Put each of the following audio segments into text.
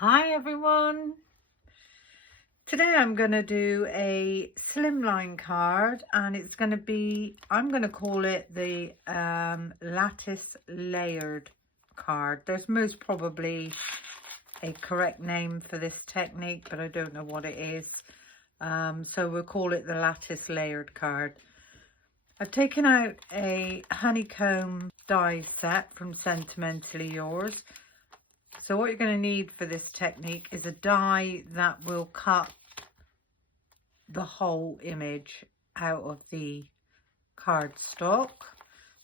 Hi everyone! Today I'm going to do a slimline card and it's going to be, I'm going to call it the lattice layered card. There's most probably a correct name for this technique, but I don't know what it is. So we'll call it the lattice layered card. I've taken out a honeycomb die set from Sentimentally Yours. So what you're going to need for this technique is a die that will cut the whole image out of the cardstock.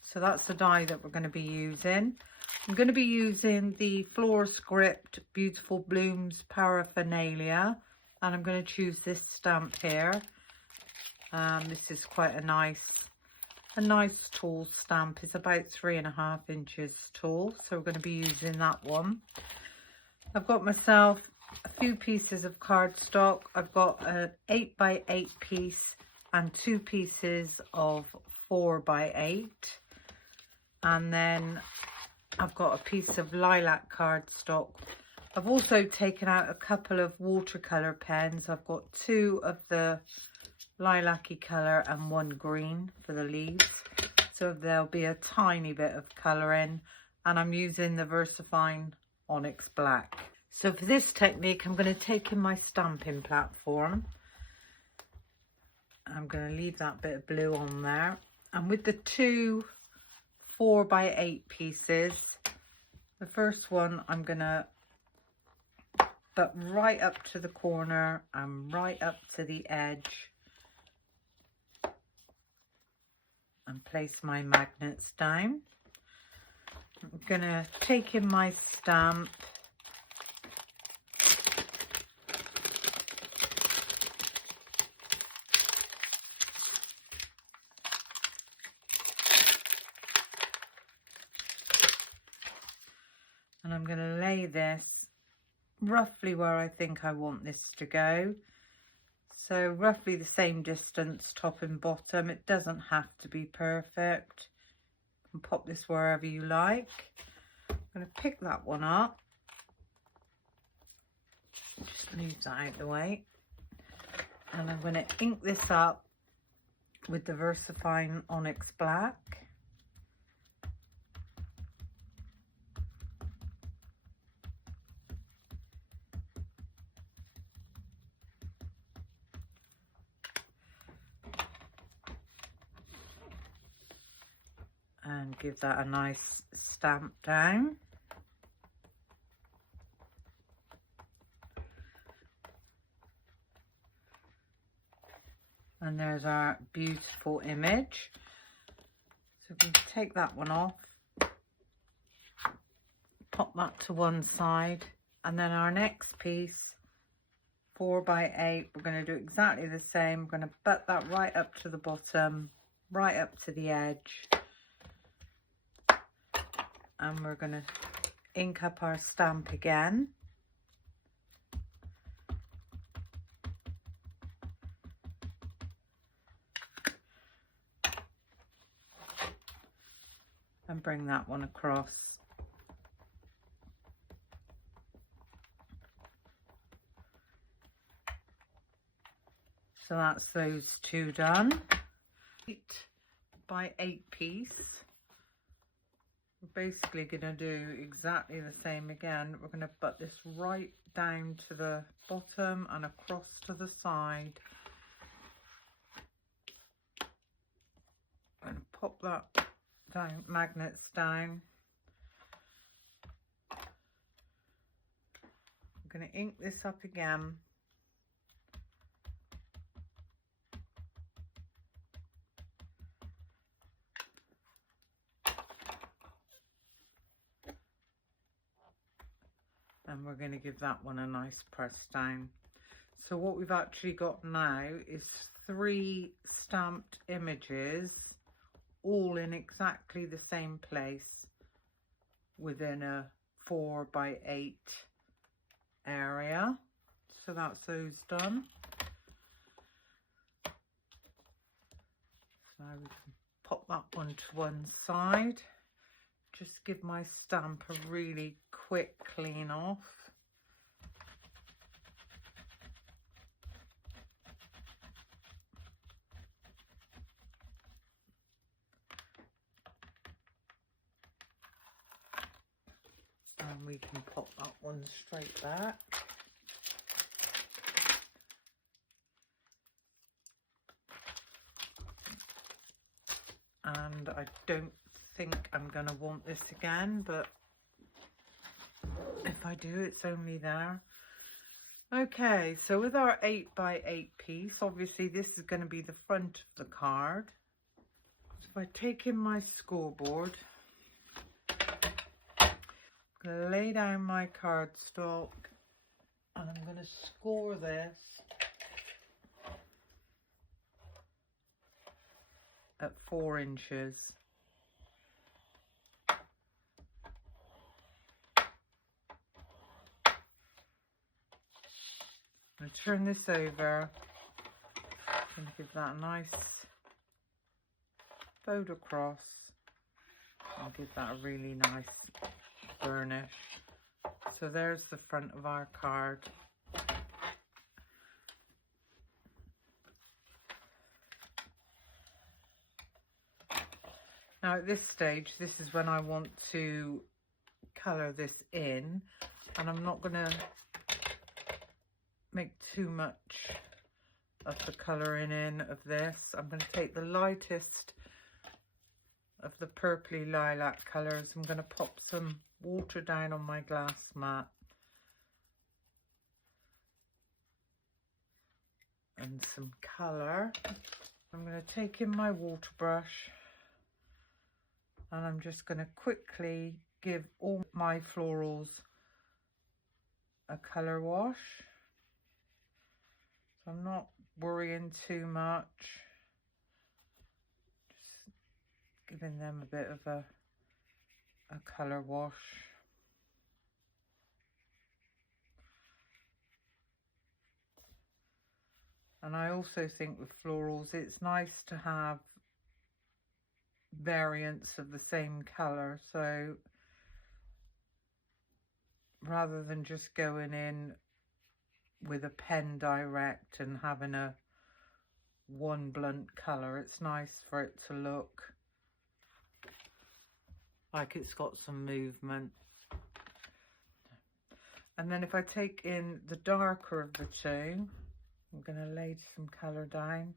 So that's the die that we're going to be using. I'm going to be using the Florascript Beautiful Blooms Paraphernalia, and I'm going to choose this stamp here. This is quite a nice tall stamp. It's about 3.5 inches tall, so we're going to be using that one. I've got myself a few pieces of cardstock. I've got an 8x8 piece and 2 pieces of 4x8, and then I've got a piece of lilac cardstock. I've also taken out a couple of watercolour pens. I've got 2 of the lilac-y colour and 1 green for the leaves, so there'll be a tiny bit of colouring, and I'm using the VersaFine Onyx Black. So for this technique I'm going to take in my stamping platform. I'm going to leave that bit of blue on there, and with the 2 4x8 pieces, the first one I'm going to put right up to the corner and right up to the edge and place my magnets down. I'm going to take in my stamp and I'm going to lay this roughly where I think I want this to go. So roughly the same distance top and bottom. It doesn't have to be perfect. You can pop this wherever you like. I'm going to pick that one up. Just move that out of the way. And I'm going to ink this up with the VersaFine Onyx Black. And give that a nice stamp down. And there's our beautiful image. So we take that one off, pop that to one side, and then our next piece, 4x8, we're going to do exactly the same. We're going to butt that right up to the bottom, right up to the edge. And we're going to ink up our stamp again. And bring that one across. So that's those 2 done. 8x8 piece. We're basically going to do exactly the same again. We're going to butt this right down to the bottom and across to the side. And pop that down, magnets down. I'm going to ink this up again. And we're going to give that one a nice press down. So what we've actually got now is 3 stamped images, all in exactly the same place within a 4x8 area. So that's those done. So we can pop that one to one side. Just give my stamp a really quick clean off. we can pop that one straight back. And I don't think I'm going to want this again, but if I do, it's only there. Okay, so with our 8x8 piece, obviously this is going to be the front of the card. So if I take in my scoreboard, I'm going to lay down my cardstock and I'm going to score this at 4 inches. I'm going to turn this over. I'm going to give that a nice fold across and give that a really nice burnish. So there's the front of our card. Now at this stage, this is when I want to colour this in, and I'm not going to make too much of the colouring in of this. I'm going to take the lightest of the purpley lilac colours. I'm going to pop some water down on my glass mat and some colour. I'm going to take in my water brush and I'm just going to quickly give all my florals a colour wash. So I'm not worrying too much, just giving them a bit of a colour wash. And I also think with florals it's nice to have variants of the same colour, so rather than just going in with a pen direct and having a one blunt colour, it's nice for it to look like it's got some movement. And then if I take in the darker of the two, I'm going to lay some colour down.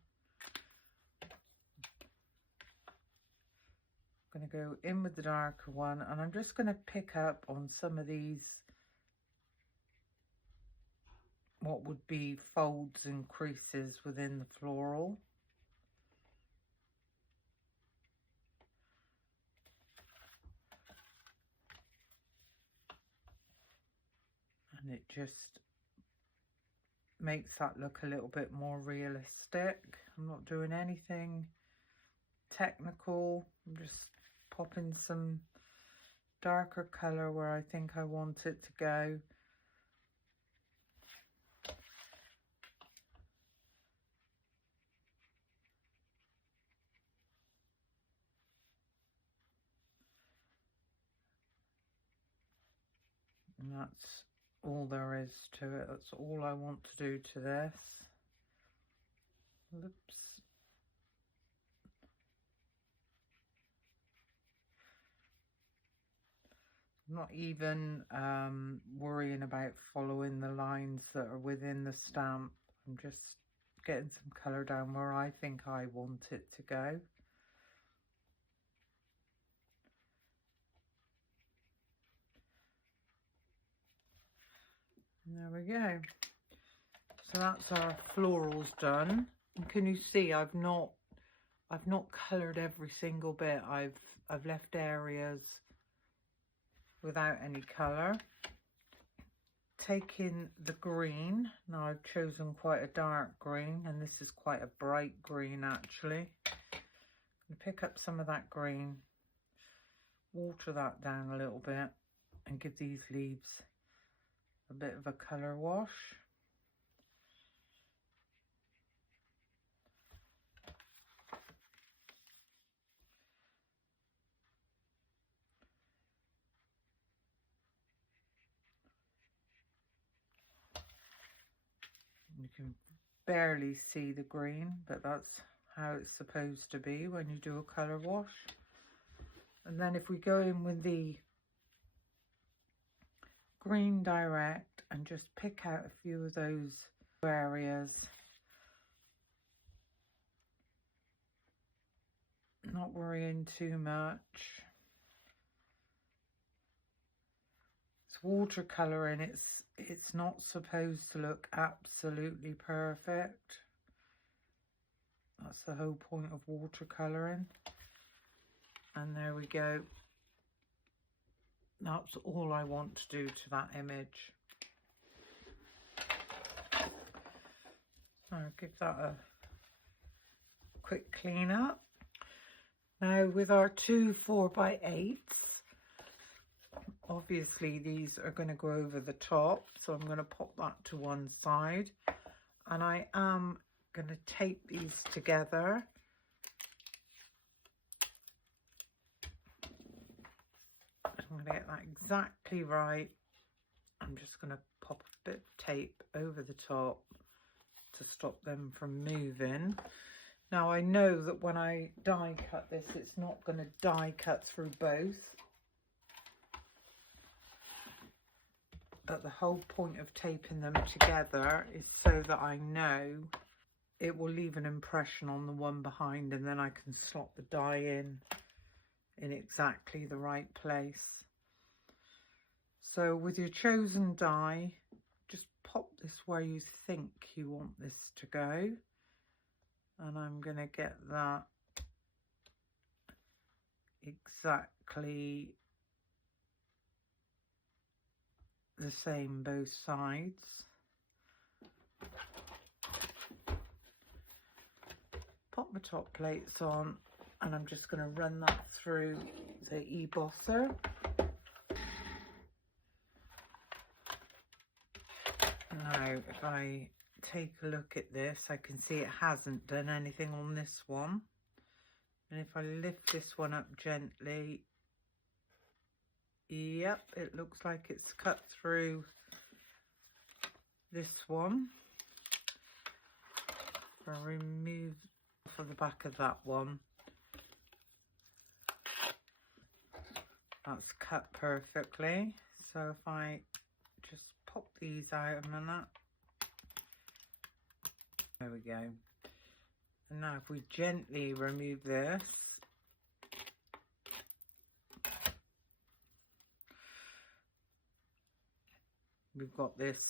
I'm going to go in with the darker one, and I'm just going to pick up on some of these, what would be folds and creases within the floral. And it just makes that look a little bit more realistic. I'm not doing anything technical. I'm just popping some darker colour where I think I want it to go. And that's all there is to it. That's all I want to do to this. Oops. I'm not even worrying about following the lines that are within the stamp. I'm just getting some colour down where I think I want it to go. And there we go. So that's our florals done. And can you see I've not coloured every single bit. I've left areas without any colour. Taking the green, now I've chosen quite a dark green, and this is quite a bright green actually. I'm going to pick up some of that green, water that down a little bit, and give these leaves a bit of a colour wash. You can barely see the green, but that's how it's supposed to be when you do a colour wash. And then if we go in with the green direct and just pick out a few of those areas. Not worrying too much. It's watercolour, it's not supposed to look absolutely perfect. That's the whole point of watercolouring. And there we go. That's all I want to do to that image. I'll give that a quick clean up. Now with our two 4x8s, obviously these are going to go over the top, so I'm going to pop that to one side, and I am going to tape these together. I'm going to get that exactly right. I'm just going to pop a bit of tape over the top to stop them from moving. Now I know that when I die cut this, it's not going to die cut through both. But the whole point of taping them together is so that I know it will leave an impression on the one behind, and then I can slot the die in exactly the right place. So with your chosen die, just pop this where you think you want this to go. And I'm going to get that exactly the same both sides. Pop my top plates on, and I'm just going to run that through the ebosser. Now if I take a look at this, I can see it hasn't done anything on this one, and if I lift this one up gently, yep, it looks like it's cut through this one. I'll remove from the back of that one. That's cut perfectly. So if I just pop these out a minute, there we go. And now if we gently remove this, we've got this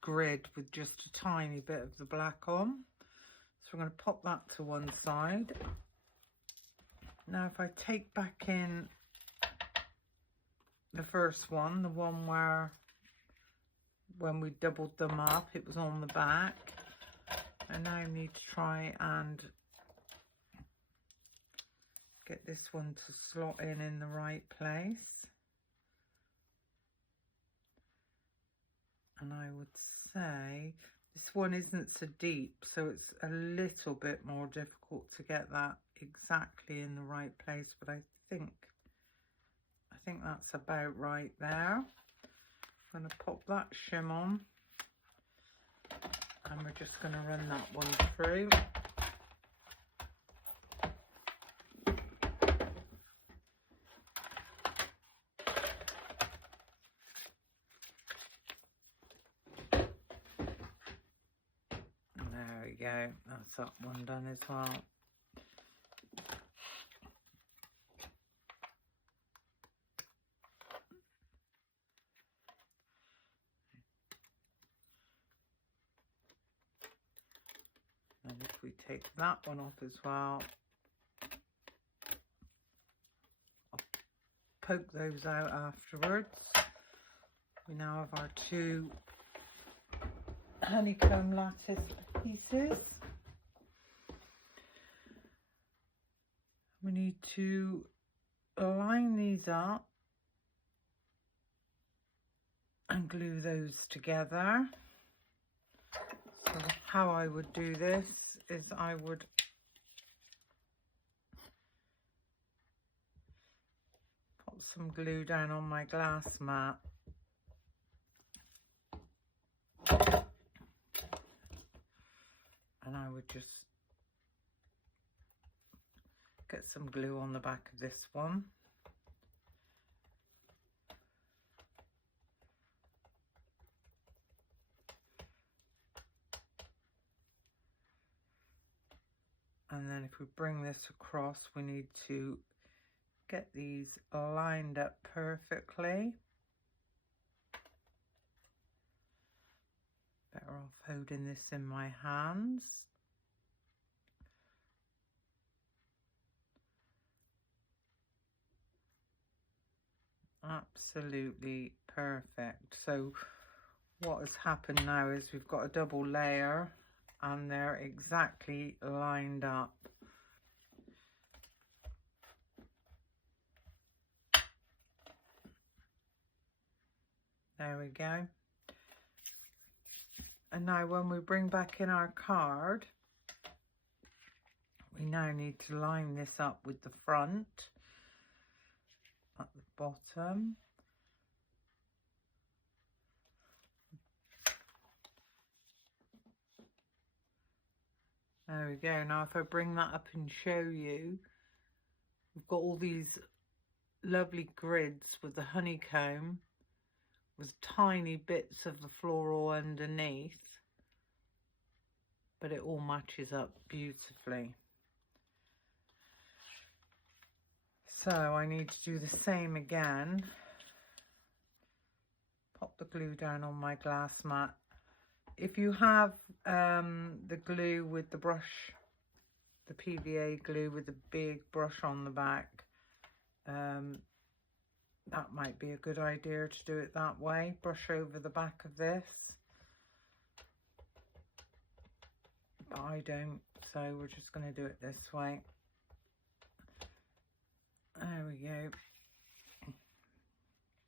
grid with just a tiny bit of the black on. So we're going to pop that to one side. Now if I take back in the first one, the one where when we doubled them up it was on the back, and now I need to try and get this one to slot in the right place. And I would say this one isn't so deep, so it's a little bit more difficult to get that exactly in the right place, but I think that's about right there. I'm going to pop that shim on, and we're just going to run that one through. There we go, that's that one done as well. And if we take that one off as well, I'll poke those out afterwards. We now have our two honeycomb lattice pieces. We need to line these up and glue those together. So how I would do this is I would pop some glue down on my glass mat, and I would just get some glue on the back of this one. And then if we bring this across, we need to get these lined up perfectly. Better off holding this in my hands. Absolutely perfect. So what has happened now is we've got a double layer and they're exactly lined up. There we go. And now when we bring back in our card, we now need to line this up with the front at the bottom. There we go. Now if I bring that up and show you, we've got all these lovely grids with the honeycomb with tiny bits of the floral underneath, but it all matches up beautifully. So I need to do the same again. Pop the glue down on my glass mat. If you have the glue with the brush, the PVA glue with the big brush on the back, that might be a good idea to do it that way. Brush over the back of this. But I don't, so we're just going to do it this way. There we go.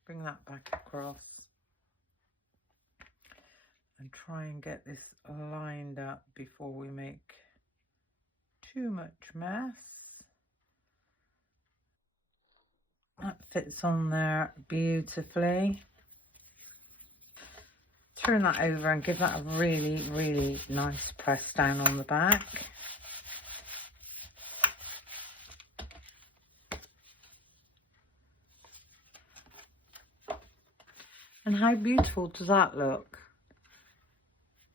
Bring that back across. And try and get this lined up before we make too much mess. That fits on there beautifully. Turn that over and give that a really, really nice press down on the back. And how beautiful does that look?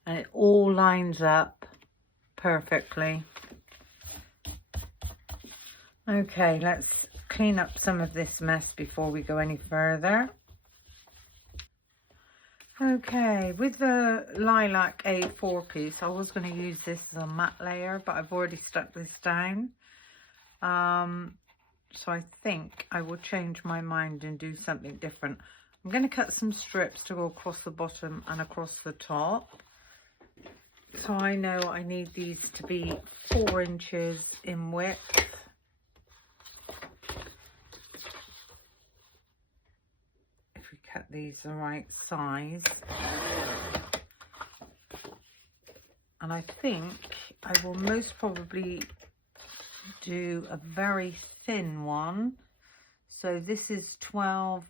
And it all lines up perfectly. Okay, let's clean up some of this mess before we go any further. Okay, with the lilac A4 piece, I was going to use this as a matte layer, but I've already stuck this down. So I think I will change my mind and do something different. I'm going to cut some strips to go across the bottom and across the top. So I know I need these to be 4 inches in width. If we cut these the right size. And I think I will most probably do a very thin one. So this is 11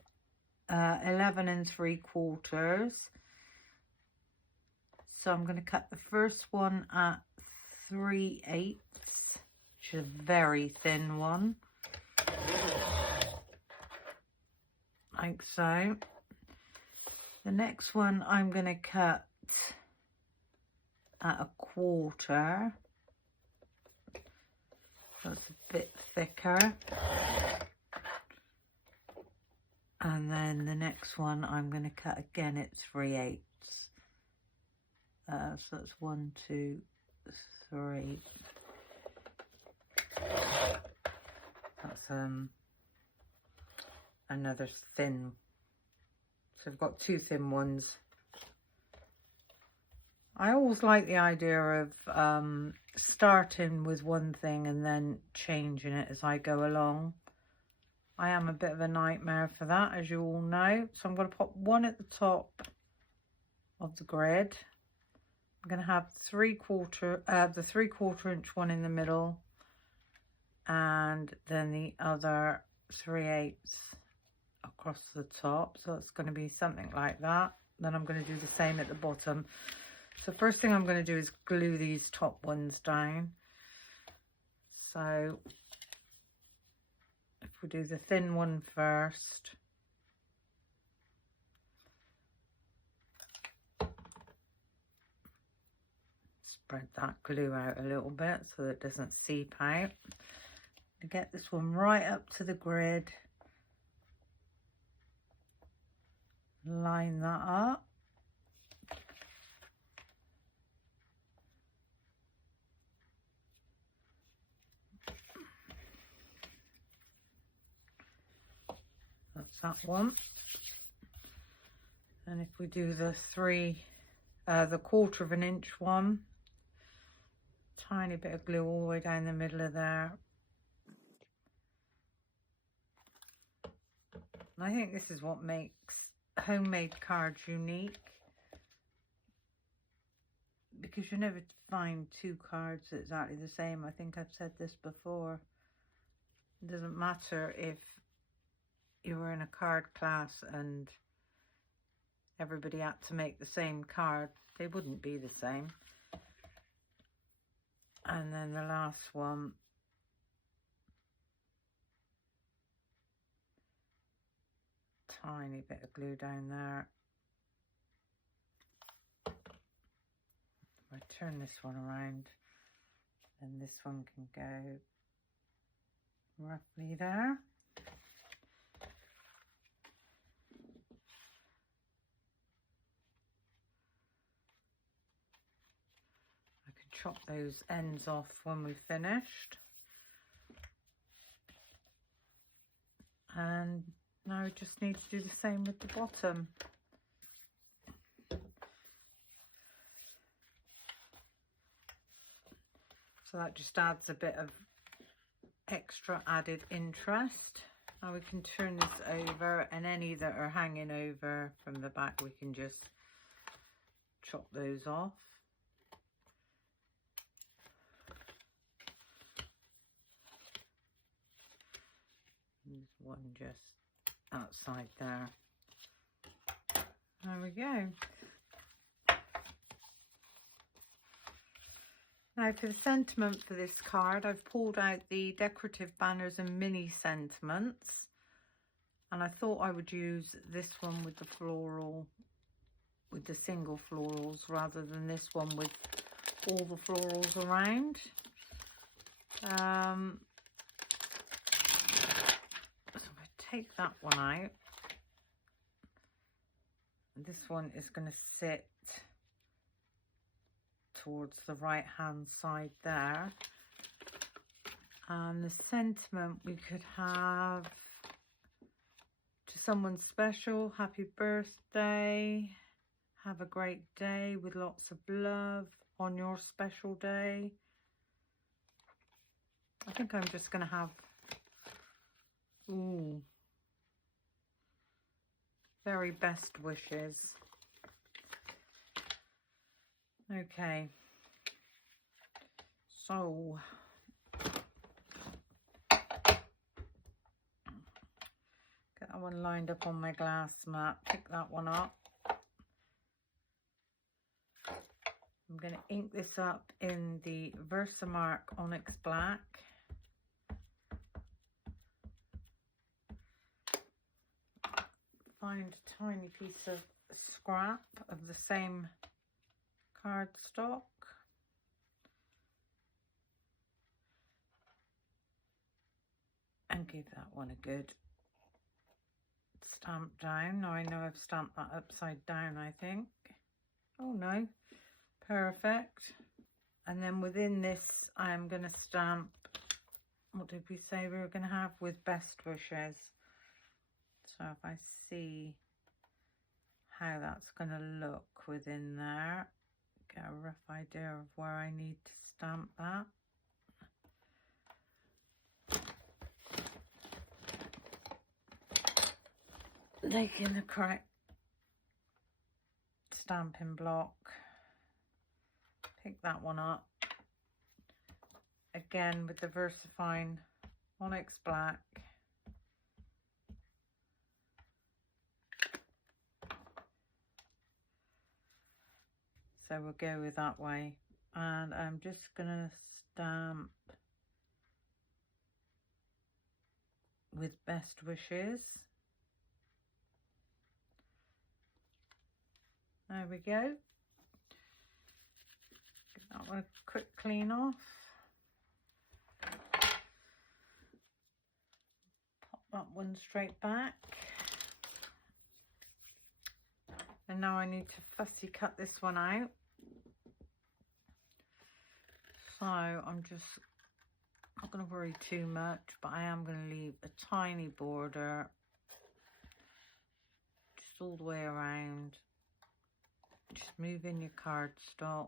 3/4. So I'm going to cut the first one at 3/8, which is a very thin one, like so. The next one I'm going to cut at 1/4, so it's a bit thicker. And then the next one I'm going to cut again at 3/8. So that's 1, 2, 3. That's another thin. So I've got 2 thin ones. I always like the idea of starting with one thing and then changing it as I go along. I am a bit of a nightmare for that, as you all know. So I'm going to pop one at the top of the grid. I'm going to have the 3/4 inch one in the middle, and then the other 3/8 across the top. So it's going to be something like that. Then I'm going to do the same at the bottom. So first thing I'm going to do is glue these top ones down. So if we do the thin one first. Spread that glue out a little bit so that it doesn't seep out. To get this one right up to the grid. Line that up. That's that one. And if we do the the 1/4 of an inch one, tiny bit of glue all the way down the middle of there. And I think this is what makes homemade cards unique, because you never find 2 cards exactly the same. I think I've said this before. It doesn't matter if you were in a card class and everybody had to make the same card, they wouldn't be the same. And then the last one, tiny bit of glue down there. I turn this one around, and this one can go roughly there. I can chop those ends off when we've finished. And now we just need to do the same with the bottom. So that just adds a bit of extra added interest. Now we can turn this over, and any that are hanging over from the back we can just chop those off. There's one just outside there. There we go. Now for the sentiment for this card, I've pulled out the decorative banners and mini sentiments, and I thought I would use this one with the floral, with the single florals, rather than this one with all the florals around. So if I take that one out, this one is going to sit towards the right hand side there. And the sentiment we could have: to someone special, happy birthday, have a great day with lots of love on your special day. I think I'm just going to have, very best wishes. Okay, so get that one lined up on my glass mat, pick that one up. I'm going to ink this up in the Versamark Onyx Black. Find a tiny piece of scrap of the same cardstock. And give that one a good stamp down. Now I know I've stamped that upside down, I think. Oh no, perfect. And then within this I'm going to stamp, what did we say we were going to have, with best wishes. So if I see how that's going to look within there, get a rough idea of where I need to stamp that. Taking the correct stamping block, pick that one up, again with the VersaFine Onyx Black. So we'll go with that way, and I'm just going to stamp with best wishes. There we go. That one a quick clean off. Pop that one straight back. And now I need to fussy cut this one out. So I'm just not going to worry too much, but I am going to leave a tiny border just all the way around. Just move in your cardstock.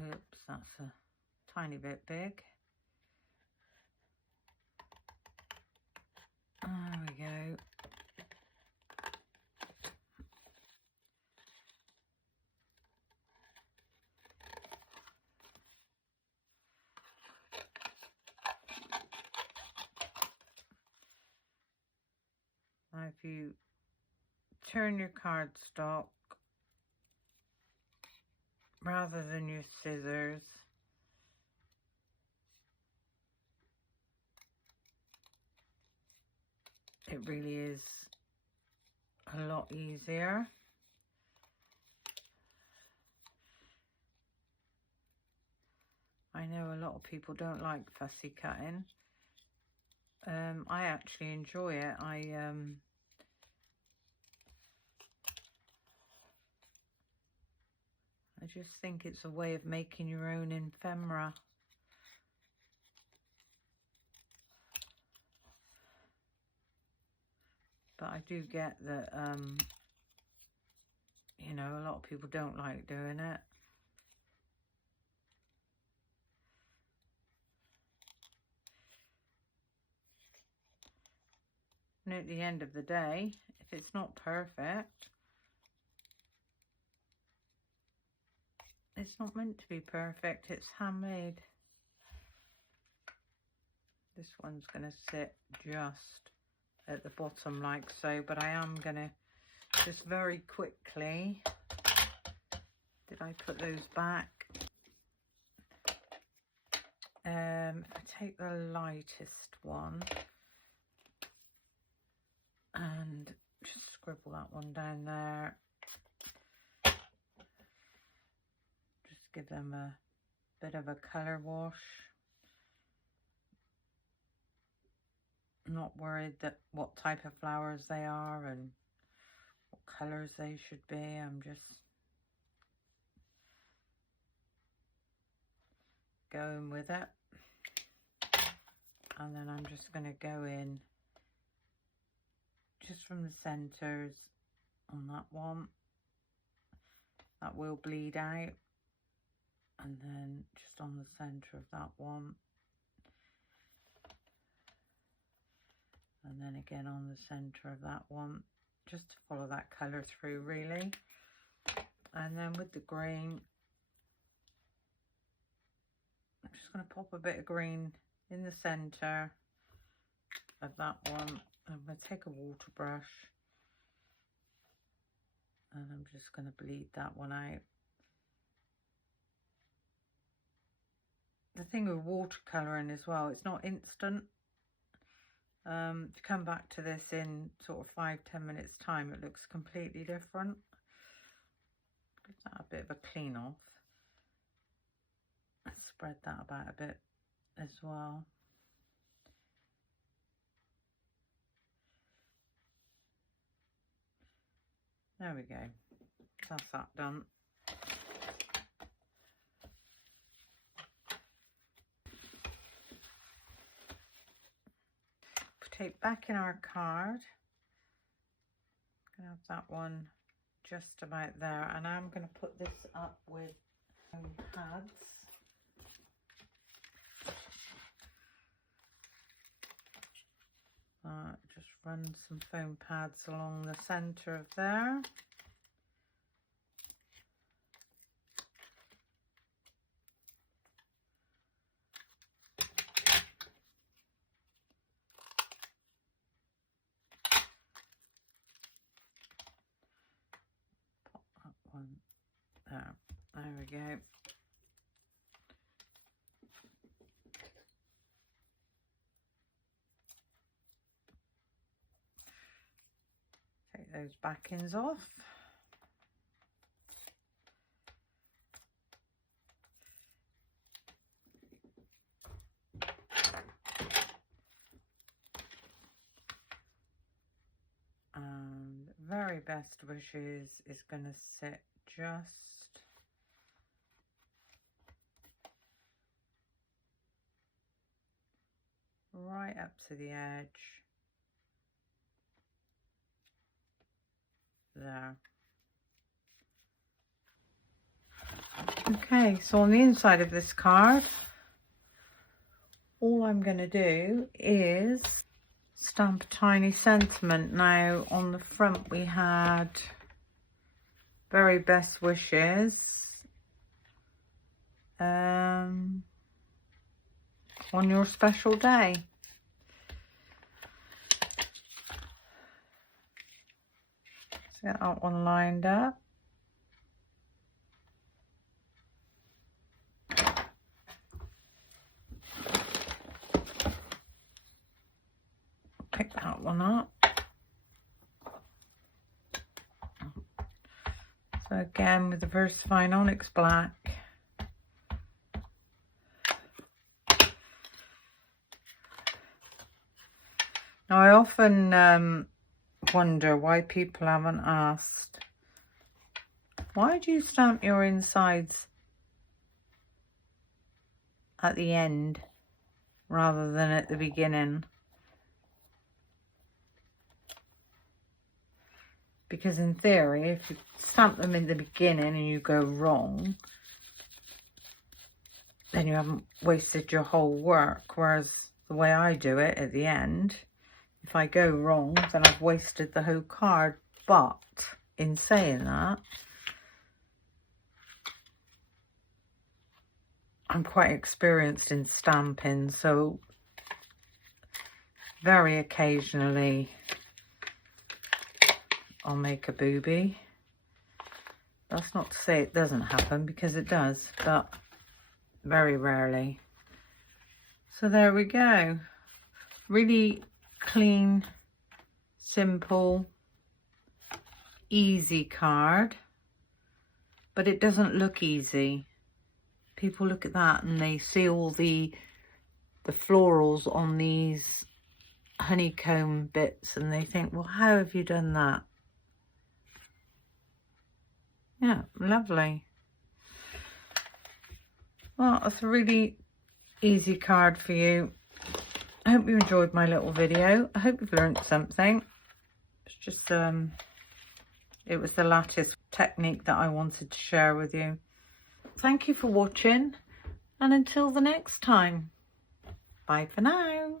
Oops, that's a tiny bit big. There we go. Now if you turn your cardstock rather than your scissors, it really is a lot easier. I know a lot of people don't like fussy cutting. I actually enjoy it. I just think it's a way of making your own ephemera. But I do get that, you know, a lot of people don't like doing it. And at the end of the day, if it's not perfect, it's not meant to be perfect. It's handmade. This one's going to sit just at the bottom like so, but I am going to just very quickly, did I put those back? If I take the lightest one and just scribble that one down there, just give them a bit of a colour wash. I'm not worried that what type of flowers they are and what colours they should be. I'm just going with it. And then I'm just going to go in just from the centres on that one. That will bleed out. And then just on the centre of that one. And then again on the centre of that one. Just to follow that colour through really. And then with the green, I'm just going to pop a bit of green in the centre of that one. I'm going to take a water brush and I'm just going to bleed that one out. The thing with watercolouring as well, it's not instant. If you come back to this in sort of 5-10 minutes time, it looks completely different. Give that a bit of a clean off. Spread that about a bit as well. There we go. That's that done. Put it back in our card. I'm gonna have that one just about there, and I'm gonna put this up with foam pads. Just run some foam pads along the centre of there. Pop that one there. There we go. those backings off. And very best wishes is going to sit just right up to the edge there. Okay, so on the inside of this card, all I'm going to do is stamp a tiny sentiment. Now on the front we had very best wishes on your special day. Let's get that one lined up. Pick that one up. So again with the VersaFine Onyx Black. Now I often wonder why people haven't asked, why do you stamp your insides at the end rather than at the beginning? Because in theory, if you stamp them in the beginning and you go wrong, then you haven't wasted your whole work. Whereas the way I do it at the end, if I go wrong, then I've wasted the whole card. But in saying that, I'm quite experienced in stamping, so very occasionally I'll make a booby. That's not to say it doesn't happen, because it does, but very rarely. So there we go. Really clean, simple, easy card, but it doesn't look easy. People look at that and they see all the florals on these honeycomb bits and they think, well, how have you done that? Yeah, lovely. Well, that's a really easy card for you. I hope you enjoyed my little video. I hope you've learned something. It's just, it was the lattice technique that I wanted to share with you. Thank you for watching, and until the next time, bye for now.